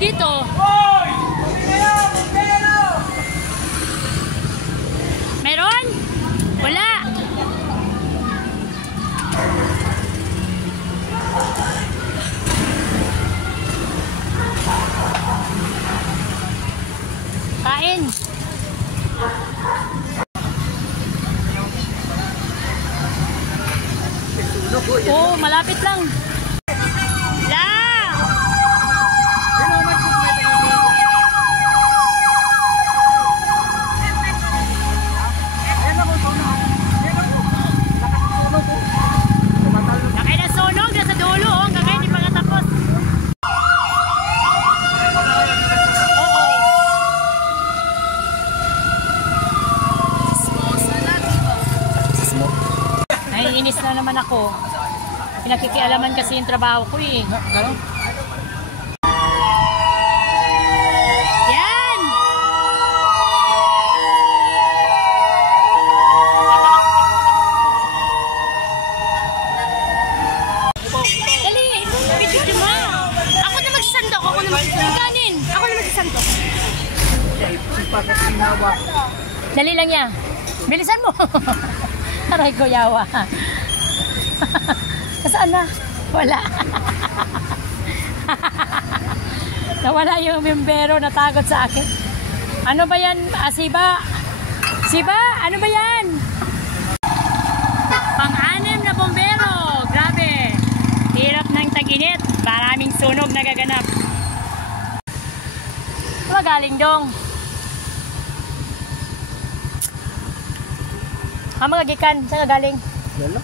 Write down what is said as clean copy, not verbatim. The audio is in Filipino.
dito. Meron? Wala. Kain. Oh, malapit lang. La! Laki na sunog, nasa dulo, oh. Hanggang ngayon, di pa nga tapos. Oo. Naiinis na naman ako. Pinakikialaman kasi yung trabaho ko eh. Yan! Dali! Video mo! Ako na magsasandok! Ako na magsasandok! Kanin! Ako na magsasandok! Dali lang yan! Bilisan mo! Aray ko yawa! Saan na? Wala. Nawala yung membero, natakot sa akin. Ano ba yan? Siba? Siba? Ano ba yan? Pang-anim na bombero. Grabe. Hirap ng tag-init. Maraming sunog nagaganap. Magaling dong. Magagikan. Saan galing? Lalo?